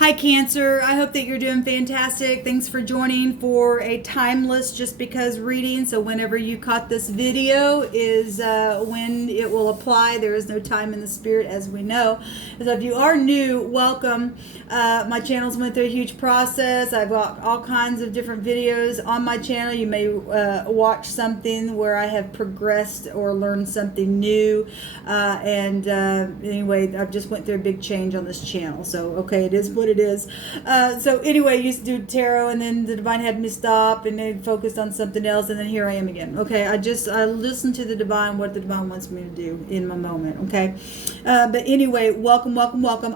Hi Cancer, I hope that you're doing fantastic. Thanks for joining for a timeless just because reading. So whenever you caught this video is when it will apply. There is no time in the spirit, as we know. So if you are new, welcome. My channel's went through a huge process. I've got all kinds of different videos on my channel. You may watch something where I have progressed or learned something new. Anyway, I've just went through a big change on this channel. So okay, it is what it is. So anyway, I used to do tarot, and then the divine had me stop, and then focused on something else, and then here I am again. Okay, I listen to the divine, what the divine wants me to do in my moment. Okay, but anyway, welcome.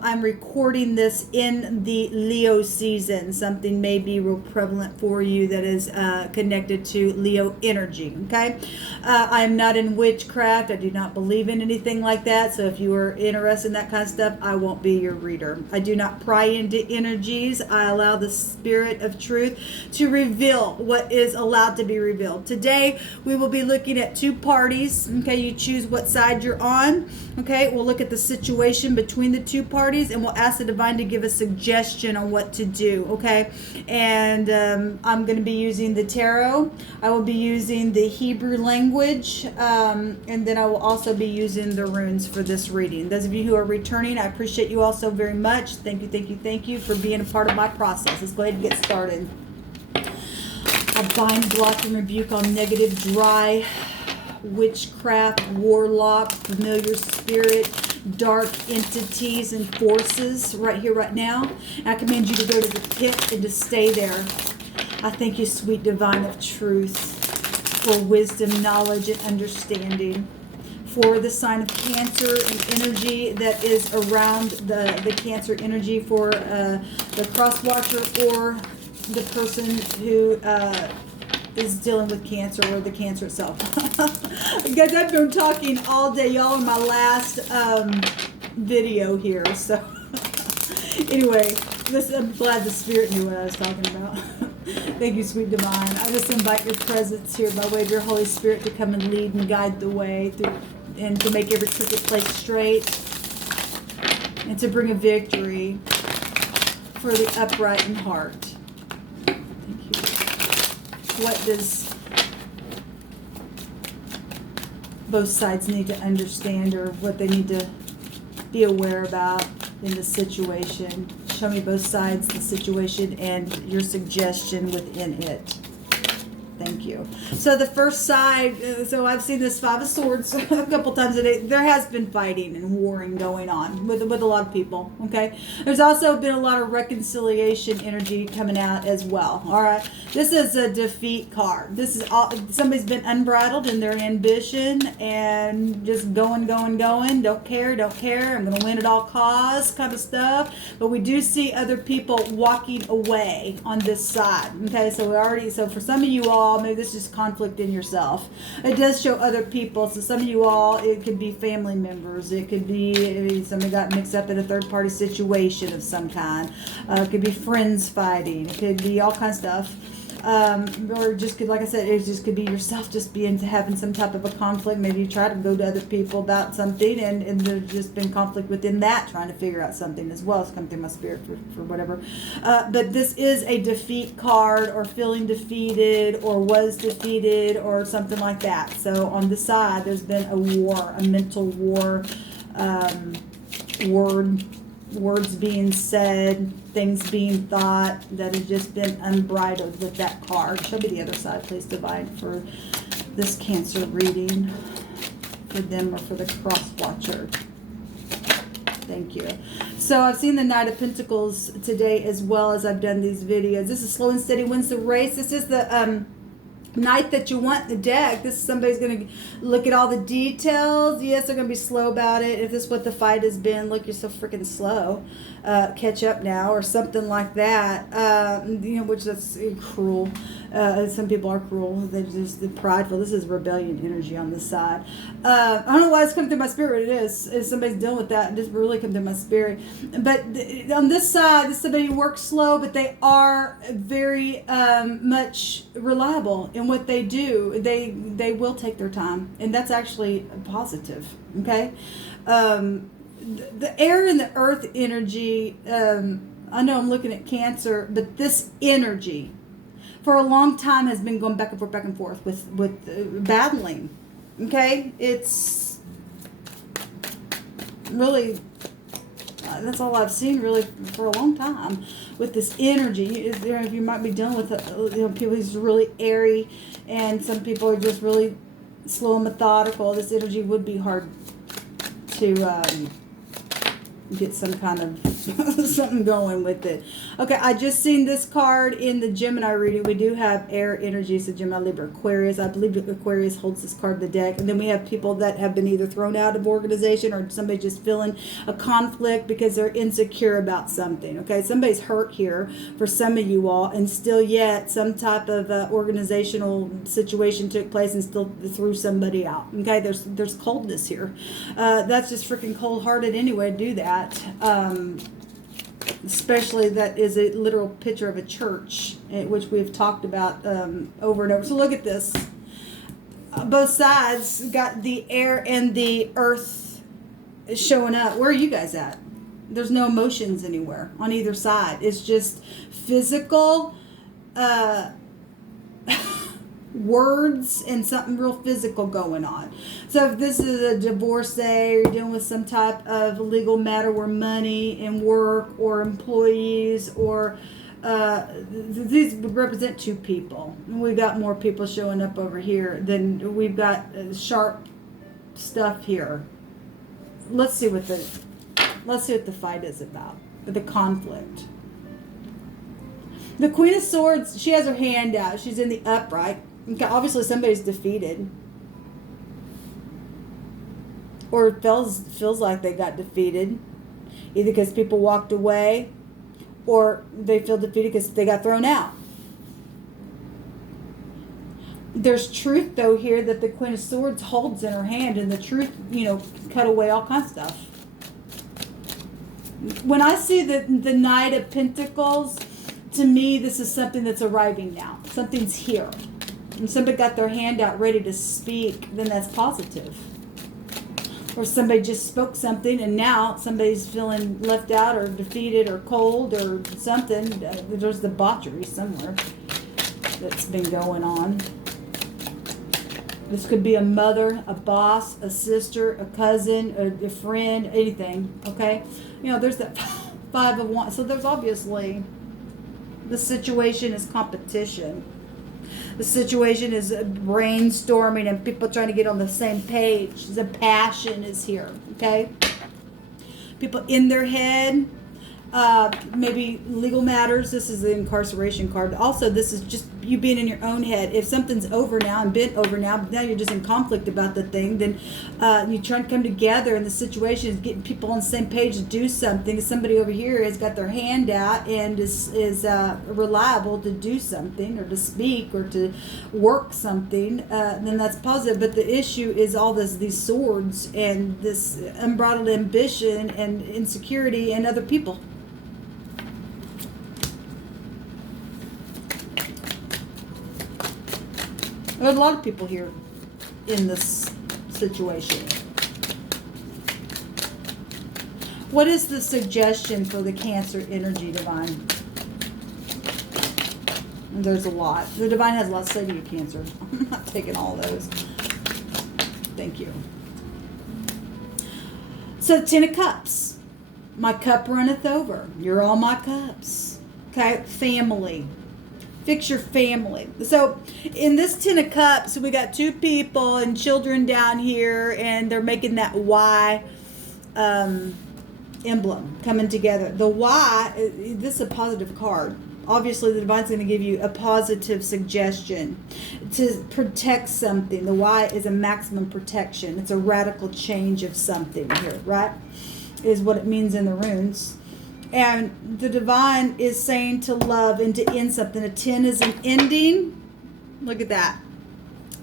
I'm recording this in the Leo season. Something may be real prevalent for you that is connected to Leo energy. Okay, I'm not in witchcraft. I do not believe in anything like that. So if you are interested in that kind of stuff, I won't be your reader. I do not pry into energies. I allow the spirit of truth to reveal what is allowed to be revealed. Today we will be looking at two parties. Okay, you choose what side you're on. Okay, we'll look at the situation between the two parties, and we'll ask the divine to give a suggestion on what to do. Okay, and I'm going to be using the tarot. I will be using the Hebrew language, and then I will also be using the runes for this reading. Those of you who are returning, I appreciate you all so very much. Thank you for being a part of my process. Let's go ahead and get started. I bind, block, and rebuke all negative, dry, witchcraft, warlock, familiar spirit, dark entities and forces right here, right now. And I command you to go to the pit and to stay there. I thank you, sweet divine of truth, for wisdom, knowledge, and understanding. For the sign of Cancer and energy that is around the Cancer energy, for the cross watcher or the person who is dealing with Cancer, or the Cancer itself. Guys, I've been talking all day. Y'all in my last video here. So anyway, I'm glad the spirit knew what I was talking about. Thank you, sweet divine. I just invite your presence here by way of your Holy Spirit to come and lead and guide the way through, and to make every crooked place straight, and to bring a victory for the upright in heart. Thank you. What does both sides need to understand, or what they need to be aware about in the situation? Show me both sides, the situation, and your suggestion within it. Thank you. So the first side, so I've seen this Five of Swords a couple times a day. There has been fighting and warring going on with a lot of people, okay? There's also been a lot of reconciliation energy coming out as well, all right? This is a defeat card. This is all, somebody's been unbridled in their ambition and just going. Don't care. I'm going to win at all costs kind of stuff. But we do see other people walking away on this side, okay? So for some of you all, maybe this is conflict in yourself. It does show other people. So some of you all, it could be family members. It could be somebody got mixed up in a third party situation of some kind. It could be friends fighting. It could be all kinds of stuff. Or just could, like I said, it just could be yourself just having some type of a conflict. Maybe you try to go to other people about something, and there's just been conflict within that, trying to figure out something as well. It's come through my spirit for whatever. But this is a defeat card, or feeling defeated, or was defeated, or something like that. So on the side, there's been a war, a mental war, words being said, things being thought that has just been unbridled with that card. Show me the other side, please, divine, for this Cancer reading, for them or for the cross watcher. Thank you. So I've seen the Knight of Pentacles today, as well as I've done these videos. This is slow and steady wins the race. This is the Knight that you want in the deck. This is somebody's going to look at all the details. Yes, they're going to be slow about it. If this is what the fight has been, look, you're so freaking slow. Catch up now, or something like that. Which that's cruel. Some people are cruel. They're just prideful. This is rebellion energy on this side. I don't know why it's coming through my spirit. It is. If somebody's dealing with that, it just really come through my spirit. But on this side, this is somebody who works slow, but they are very much reliable in what they do. They will take their time, and that's actually positive. Okay. The air and the earth energy I know I'm looking at Cancer, but this energy for a long time has been going back and forth with battling. Okay, it's really that's all I've seen really for a long time with this energy. You might be dealing with people who's really airy, and some people are just really slow and methodical. This energy would be hard to get some kind of something going with it. Okay, I just seen this card in the Gemini reading. We do have air energy, so Gemini, Libra, Aquarius. I believe Aquarius holds this card in the deck. And then we have people that have been either thrown out of organization or somebody just feeling a conflict because they're insecure about something. Okay, somebody's hurt here for some of you all, and still yet some type of organizational situation took place and still threw somebody out. Okay, there's coldness here. That's just freaking cold-hearted anyway to do that. Especially that is a literal picture of a church, which we've talked about over and over. So look at this. Both sides got the air and the earth showing up. Where are you guys at? There's no emotions anywhere on either side. It's just physical words and something real physical going on. So if this is a divorcee, or you're dealing with some type of legal matter where money and work or employees or these would represent two people. We've got more people showing up over here than we've got sharp stuff here. Let's see what the fight is about, the conflict. The Queen of Swords, she has her hand out. She's in the upright. Okay, obviously somebody's defeated. Or feels like they got defeated. Either because people walked away or they feel defeated because they got thrown out. There's truth, though, here that the Queen of Swords holds in her hand, and the truth, cut away all kinds of stuff. When I see the Knight of Pentacles, to me, this is something that's arriving now. Something's here. And somebody got their hand out ready to speak, then that's positive. Or somebody just spoke something and now somebody's feeling left out or defeated or cold or something. There's debauchery somewhere that's been going on. This could be a mother, a boss, a sister, a cousin, a friend, anything, okay? There's that Five of Wands. So there's obviously, the situation is competition. The situation is brainstorming and people trying to get on the same page. The passion is here, okay? People in their head, maybe legal matters. This is the incarceration card. Also, this is just you being in your own head. If something's over now and been over now you're just in conflict about the thing, then you try to come together, and the situation is getting people on the same page to do something. Somebody over here has got their hand out and is reliable to do something or to speak or to work something, then that's positive. But the issue is all these swords and this unbridled ambition and insecurity and other people. There's a lot of people here in this situation. What is the suggestion for the Cancer energy, Divine? There's a lot. The Divine has a lot to say to you, Cancer. I'm not taking all those. Thank you. So, 10 of Cups. My cup runneth over. You're all my cups. Okay, family. Fix your family. So in this 10 of Cups, we got two people and children down here, and they're making that Y emblem coming together. The Y, this is a positive card. Obviously, the Divine's going to give you a positive suggestion to protect something. The Y is a maximum protection. It's a radical change of something here, right? Is what it means in the runes. And the Divine is saying to love and to end something. A 10 is an ending. Look at that.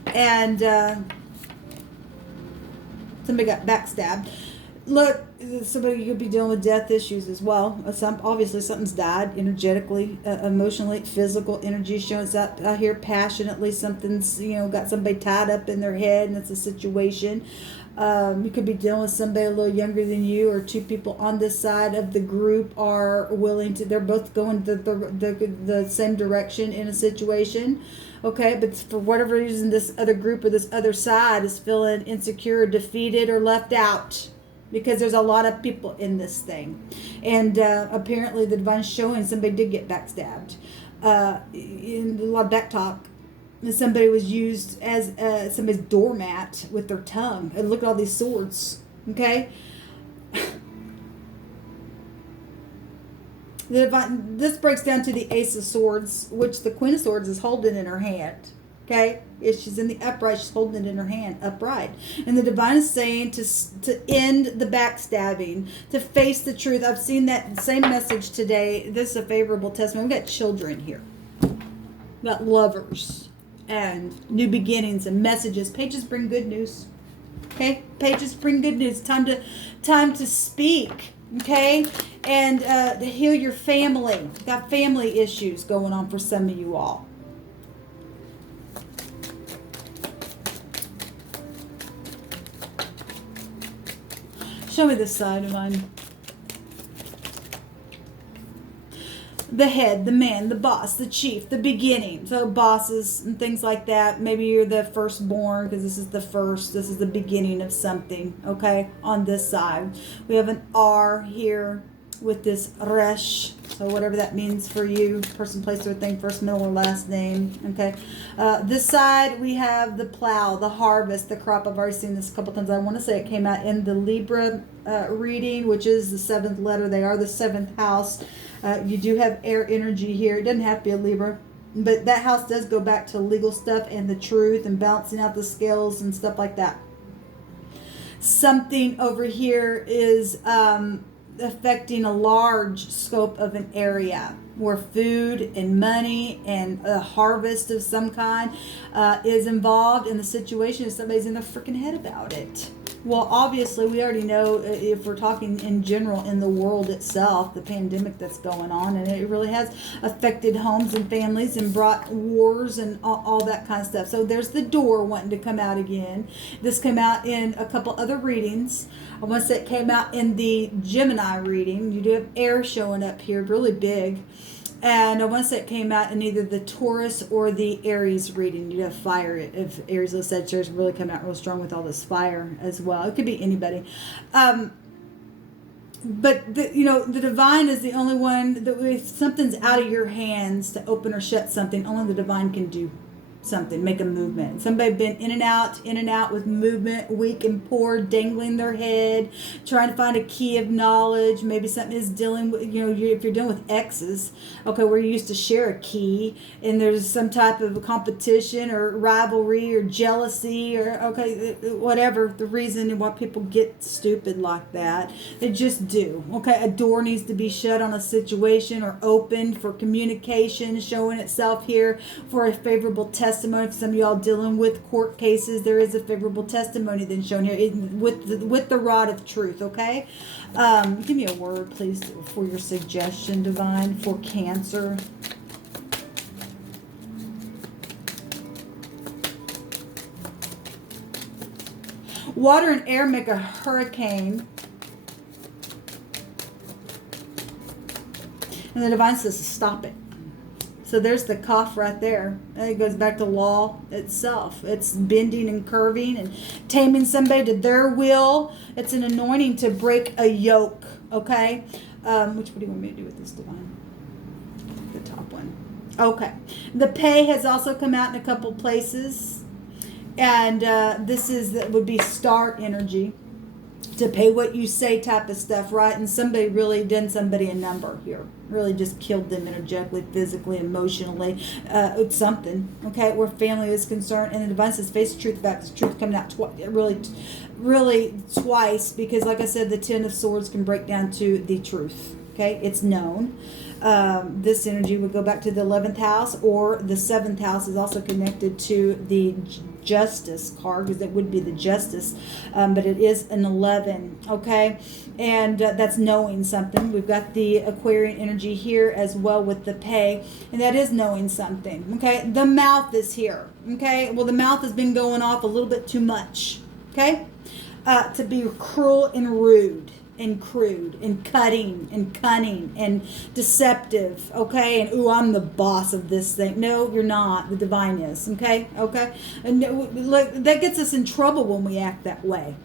And somebody got backstabbed. Look, somebody could be dealing with death issues as well. Obviously, something's died energetically, emotionally, physical energy shows up out here passionately. Something's, got somebody tied up in their head, and it's a situation. You could be dealing with somebody a little younger than you, or two people on this side of the group are willing to, they're both going the same direction in a situation. Okay, but for whatever reason, this other group or this other side is feeling insecure, defeated, or left out, because there's a lot of people in this thing. And apparently the divine's showing somebody did get backstabbed. In a lot of back talk. And somebody was used as somebody's doormat with their tongue. And look at all these swords. Okay? This breaks down to the Ace of Swords, which the Queen of Swords is holding in her hand. Okay? If she's in the upright, she's holding it in her hand upright. And the divine is saying to end the backstabbing, to face the truth. I've seen that same message today. This is a favorable testimony. We've got children here. We've got lovers and new beginnings and messages. Pages bring good news. Okay? Pages bring good news. Time to speak. Okay? And to heal your family. Got family issues going on for some of you all. Show me this side of mine. The head, the man, the boss, the chief, the beginning. So bosses and things like that. Maybe you're the firstborn because this is the first. This is the beginning of something. Okay, on this side. We have an R here with this resh. So whatever that means for you. Person, place, or thing, first, middle, or last name. Okay. This side we have the plow, the harvest, the crop. I've already seen this a couple times. I want to say it came out in the Libra reading, which is the seventh letter. They are the seventh house. You do have air energy here. It doesn't have to be a Libra, but that house does go back to legal stuff and the truth and balancing out the scales and stuff like that. Something over here is affecting a large scope of an area where food and money and a harvest of some kind is involved in the situation, and somebody's in their freaking head about it. Well, obviously, we already know, if we're talking in general in the world itself, the pandemic that's going on, and it really has affected homes and families and brought wars and all that kind of stuff. So there's the door wanting to come out again. This came out in a couple other readings. I want to say it came out in the Gemini reading. You do have air showing up here, really big. And I want to say it came out in either the Taurus or the Aries reading. You have fire. If Aries or Sagittarius really come out real strong with all this fire as well. It could be anybody. But the divine is the only one that if something's out of your hands to open or shut something, only the divine can do something, make a movement. Somebody been in and out with movement, weak and poor, dangling their head, trying to find a key of knowledge. Maybe something is dealing with, if you're dealing with exes, okay, where you used to share a key and there's some type of competition or rivalry or jealousy or, okay, whatever the reason and why people get stupid like that. They just do. Okay, a door needs to be shut on a situation or opened for communication, showing itself here for a favorable testimony. For some of y'all dealing with court cases, there is a favorable testimony then shown here with the rod of truth. Okay, give me a word, please, for your suggestion, divine, for Cancer. Water and air make a hurricane, and the divine says to stop it. So there's the cough right there. And it goes back to law itself. It's bending and curving and taming somebody to their will. It's an anointing to break a yoke. Okay? What do you want me to do with this, divine? The top one. Okay. The pay has also come out in a couple places. And this would be star energy. To pay what you say type of stuff, right? And somebody really done somebody a number here. Really just killed them energetically, physically, emotionally. It's something, okay, where family is concerned. And the divine says, face the truth about this truth coming out really twice. Because like I said, the Ten of Swords can break down to the truth. Okay, it's known. This energy would go back to the 11th house, or the 7th house is also connected to the Justice card, because it would be the Justice, but it is an 11, okay? And that's knowing something. We've got the Aquarian energy here as well with the pay, and that is knowing something, okay? The mouth is here, okay? Well, the mouth has been going off a little bit too much, okay? to be cruel and rude and crude and cutting and cunning and deceptive, okay? And ooh, I'm the boss of this thing. No, you're not. The divine is, okay? And look, that gets us in trouble when we act that way.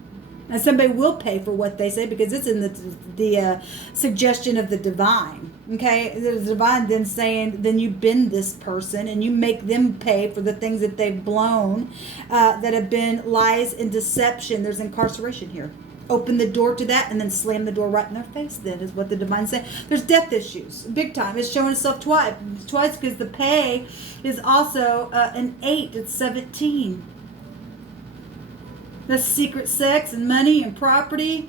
And somebody will pay for what they say because it's in the suggestion of the divine. Okay, the divine then saying, then you bend this person and you make them pay for the things that they've blown, that have been lies and deception. There's incarceration here. Open the door to that and then slam the door right in their face. Then is what the divine's saying. There's death issues, big time. It's showing itself twice because the pay is also an 8. It's 17. That's secret sex and money and property,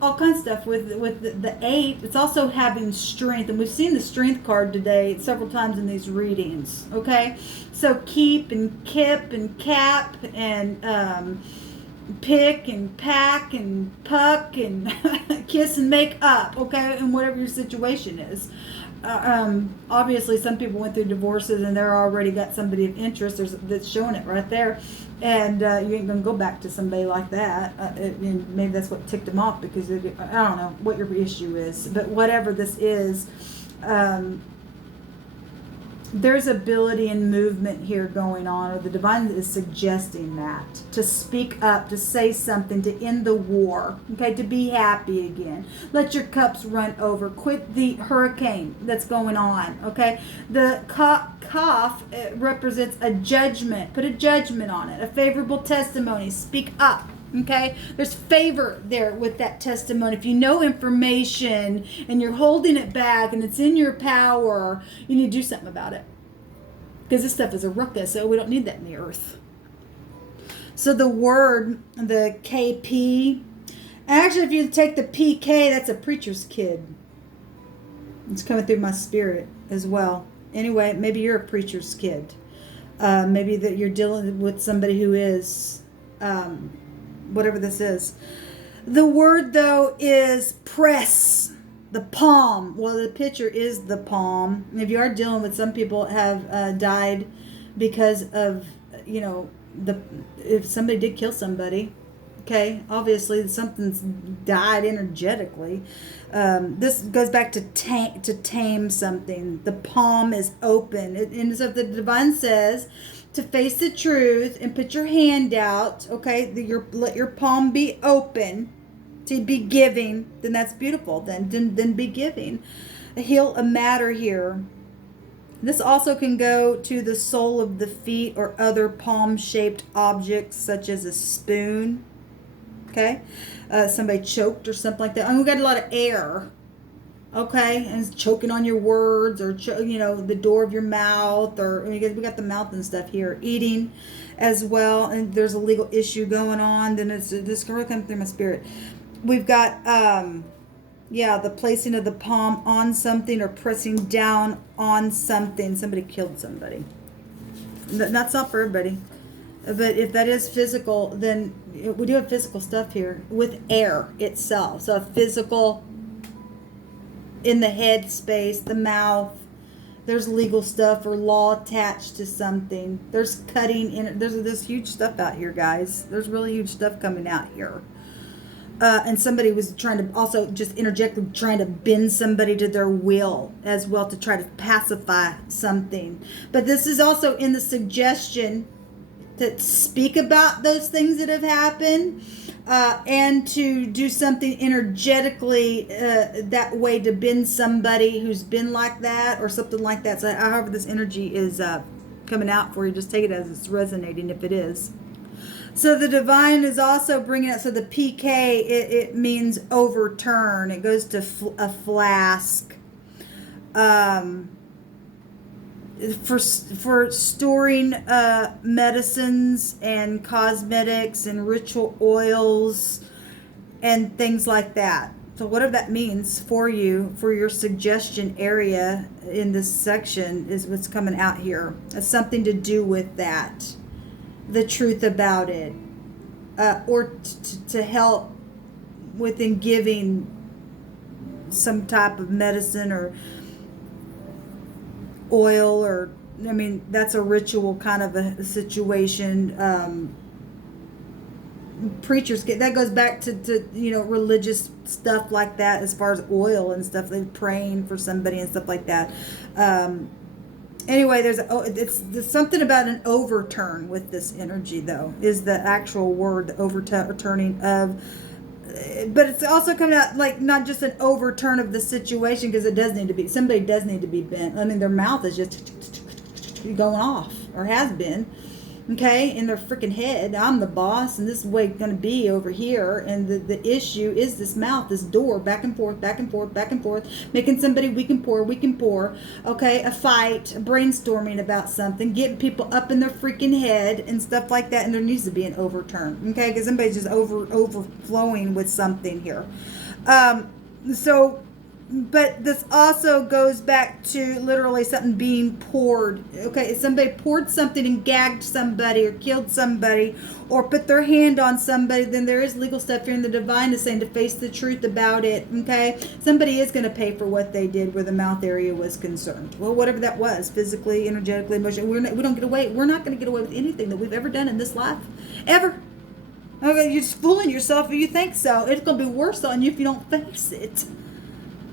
all kinds of stuff with the 8. It's also having strength, and we've seen the strength card today several times in these readings. Okay, so keep and kip and cap and pick and pack and puck and kiss and make up. Okay, and whatever your situation is. Obviously, some people went through divorces and they're already got somebody of interest. That's showing it right there. And you ain't gonna go back to somebody like that. And maybe that's what ticked them off because I don't know what your issue is, but whatever this is, there's ability and movement here going on, or the divine is suggesting that to speak up, to say something, to end the war. Okay, to be happy again. Let your cups run over. Quit the hurricane that's going on. Okay, the cough represents a judgment. Put a judgment on it. A favorable testimony. Speak up. Okay, there's favor there with that testimony. If you know information and you're holding it back and it's in your power, you need to do something about it, because this stuff is a ruckus, so we don't need that in the earth. So the word, the KP, actually if you take the PK, that's a preacher's kid. It's coming through my spirit as well. Anyway, maybe you're a preacher's kid. Maybe that you're dealing with somebody who is whatever this is. The word, though, is press. The palm. Well, the picture is the palm. And if you are dealing with, some people have died because of, if somebody did kill somebody. Okay, obviously something's died energetically. This goes back to tame something. The palm is open. And so if the divine says to face the truth and put your hand out, okay, let your palm be open to be giving, then that's beautiful. Then be giving. Heal a matter here. This also can go to the sole of the feet or other palm-shaped objects such as a spoon. Okay, somebody choked or something like that. I mean, we got a lot of air. Okay, and it's choking on your words, or the door of your mouth, or we got the mouth and stuff here. Eating as well, and there's a legal issue going on. Then it's this girl coming through my spirit. We've got the placing of the palm on something or pressing down on something. Somebody killed somebody. That's not for everybody. But if that is physical, then we do have physical stuff here with air itself. So physical in the head space, the mouth. There's legal stuff or law attached to something. There's cutting in. There's this huge stuff out here, guys. There's really huge stuff coming out here. And somebody was trying to also just interject, trying to bend somebody to their will as well, to try to pacify something. But this is also in the suggestion to speak about those things that have happened, and to do something energetically that way to bend somebody who's been like that or something like that. So however this energy is coming out for you, just take it as it's resonating if it is. So the divine is also bringing it. So the PK, it means overturn. It goes to a flask. For storing medicines and cosmetics and ritual oils and things like that. So whatever that means for you, for your suggestion area in this section, is what's coming out here. It's something to do with that, the truth about it, or to help within giving some type of medicine or oil, or that's a ritual kind of a situation. preachers get, that goes back to religious stuff like that, as far as oil and stuff, like praying for somebody and stuff like that. Anyway, there's something about an overturn with this energy, though, is the actual word, the overturning of, but it's also coming out like not just an overturn of the situation, because somebody does need to be bent. I mean, their mouth is just going off, or has been, okay, in their freaking head. I'm the boss, and this is the way it's going to be over here. And the issue is this mouth, this door, back and forth, back and forth, back and forth, making somebody weak and poor, okay, a fight, a brainstorming about something, getting people up in their freaking head and stuff like that. And there needs to be an overturn, okay, because somebody's just overflowing with something here. But this also goes back to literally something being poured. Okay, if somebody poured something and gagged somebody or killed somebody or put their hand on somebody, then there is legal stuff here, and the divine is saying to face the truth about it. Okay, somebody is going to pay for what they did where the mouth area was concerned. Well, whatever that was, physically, energetically, emotionally, we don't get away. We're not going to get away with anything that we've ever done in this life, ever. Okay, you're just fooling yourself if you think so. It's going to be worse on you if you don't face it.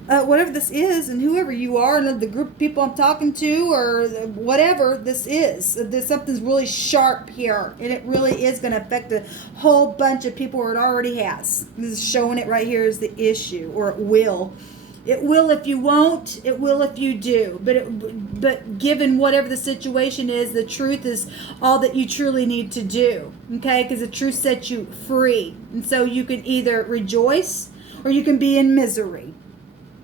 Whatever this is, and whoever you are, and the group of people I'm talking to, or whatever this is, there's something's really sharp here, and it really is going to affect a whole bunch of people, or it already has. This is showing it right here is the issue, or it will. It will if you won't. It will if you do. But given whatever the situation is, the truth is all that you truly need to do. Okay, because the truth sets you free, and so you can either rejoice or you can be in misery.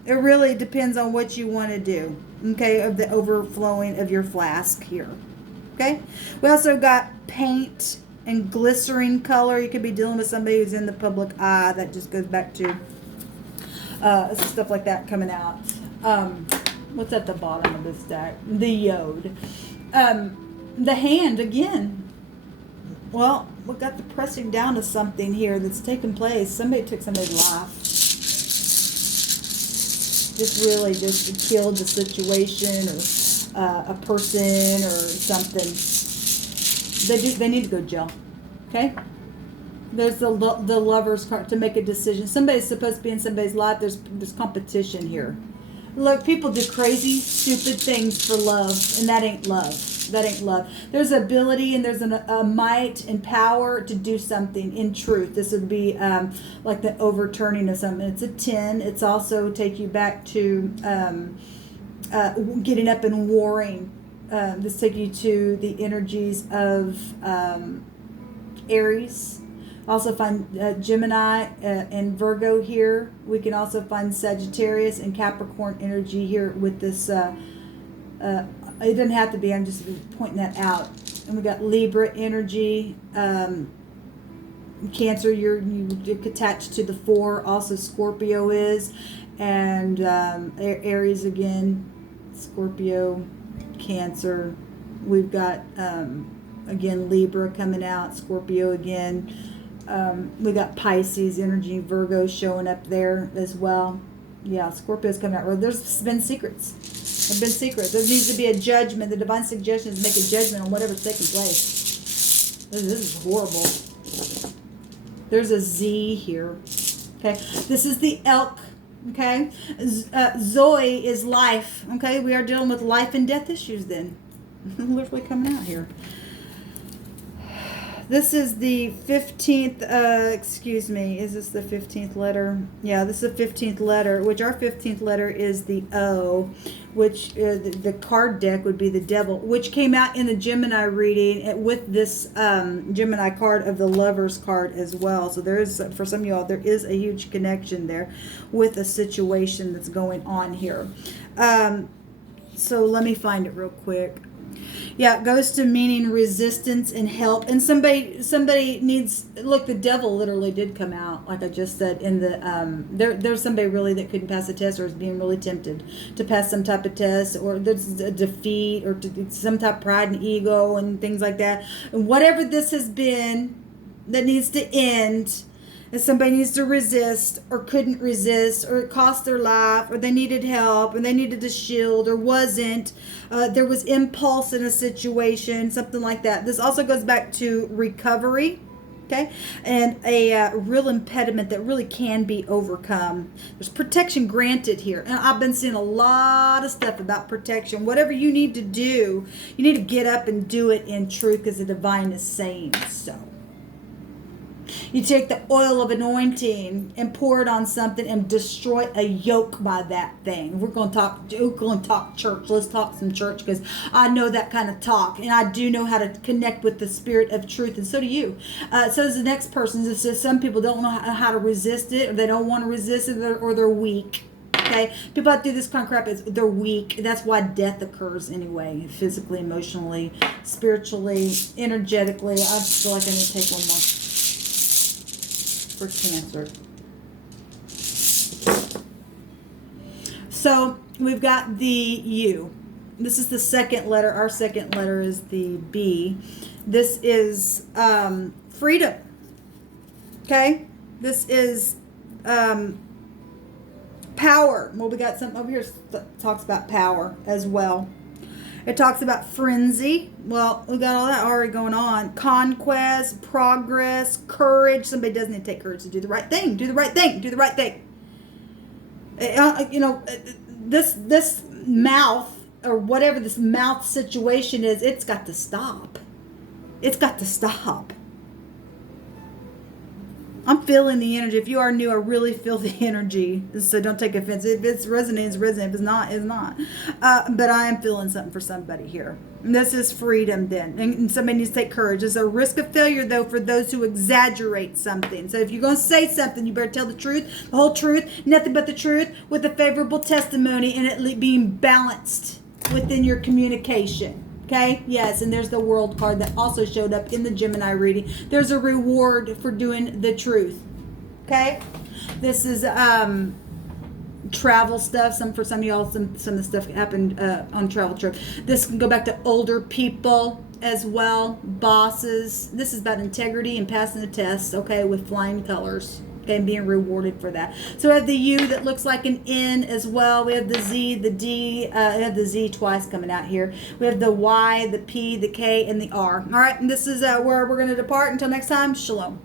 It really depends on what you want to do, okay, of the overflowing of your flask here, okay? We also got paint and glycerin color. You could be dealing with somebody who's in the public eye. That just goes back to stuff like that coming out. What's at the bottom of this deck? The Yod. The hand, again. Well, we got the pressing down of something here that's taken place. Somebody took somebody's life. Just really just killed the situation, or a person, or something. They need to go to jail. Okay. There's the lover's card to make a decision. Somebody's supposed to be in somebody's life. There's competition here. Look, people do crazy, stupid things for love, and that ain't love. That ain't love. There's ability, and there's a might and power to do something in truth. This would be like the overturning of something. It's a 10. It's also take you back to getting up and warring. This take you to the energies of Aries. Also find Gemini and Virgo here. We can also find Sagittarius and Capricorn energy here with this. It doesn't have to be. I'm just pointing that out. And we got Libra energy. Cancer, you're attached to the 4. Also Scorpio is. And Aries again. Scorpio, Cancer. We've got, again, Libra coming out. Scorpio again. We got Pisces energy, Virgo showing up there as well. Yeah, Scorpio's coming out. There's been secrets. There have been secrets. There needs to be a judgment. The divine suggestion is make a judgment on whatever's taking place. This is horrible. There's a Z here. Okay, this is the elk. Okay, Zoe is life. Okay, we are dealing with life and death issues then. Literally coming out here. This is the 15th, excuse me, is this the 15th letter? Yeah, this is the 15th letter, which our 15th letter is the O, which the card deck would be the Devil, which came out in the Gemini reading with this Gemini card of the Lover's card as well. So there is, for some of y'all, there is a huge connection there with a situation that's going on here. So let me find it real quick. Yeah, it goes to meaning resistance and help. And somebody needs, look, the Devil literally did come out, like I just said, in the, there's somebody really that couldn't pass a test or is being really tempted to pass some type of test, or there's a defeat, or some type of pride and ego and things like that. And whatever this has been that needs to end, and somebody needs to resist or couldn't resist, or it cost their life, or they needed help and they needed a shield or wasn't. There was impulse in a situation, something like that. This also goes back to recovery. Okay, and a real impediment that really can be overcome. There's protection granted here, and I've been seeing a lot of stuff about protection. Whatever you need to do, you need to get up and do it in truth, because the divine is saying so. You take the oil of anointing and pour it on something and destroy a yoke by that thing. We're going to talk church. Let's talk some church, because I know that kind of talk, and I do know how to connect with the spirit of truth, and so do you. So does the next person. It says some people don't know how to resist it, or they don't want to resist it, or they're weak. Okay, people that do this kind of crap, they're weak. That's why death occurs anyway, physically, emotionally, spiritually, energetically. I feel like I need to take one more for Cancer. So we've got the U. This is the second letter. Our second letter is the B. This is freedom. Okay, this is power. Well, we got some over here that talks about power as well. It talks about frenzy. Well, we got all that already going on. Conquest, progress, courage. Somebody does need to take courage to do the right thing. Do the right thing. Do the right thing. This mouth, or whatever this mouth situation is, it's got to stop. It's got to stop. I'm feeling the energy. If you are new, I really feel the energy. So don't take offense. If it's resonating, it's resonating. If it's not, it's not. But I am feeling something for somebody here. And this is freedom then. And somebody needs to take courage. There's a risk of failure, though, for those who exaggerate something. So if you're going to say something, you better tell the truth, the whole truth, nothing but the truth, with a favorable testimony, and it being balanced within your communication. Okay, yes, and there's the World card that also showed up in the Gemini reading. There's a reward for doing the truth. Okay, this is travel stuff. For some of y'all, some of the stuff happened on travel trip. This can go back to older people as well, bosses. This is about integrity and passing the test. Okay, with flying colors. Okay, and being rewarded for that. So we have the U that looks like an N as well. We have the Z, the D. We have the Z twice coming out here. We have the Y, the P, the K, and the R. All right, and this is where we're going to depart. Until next time, shalom.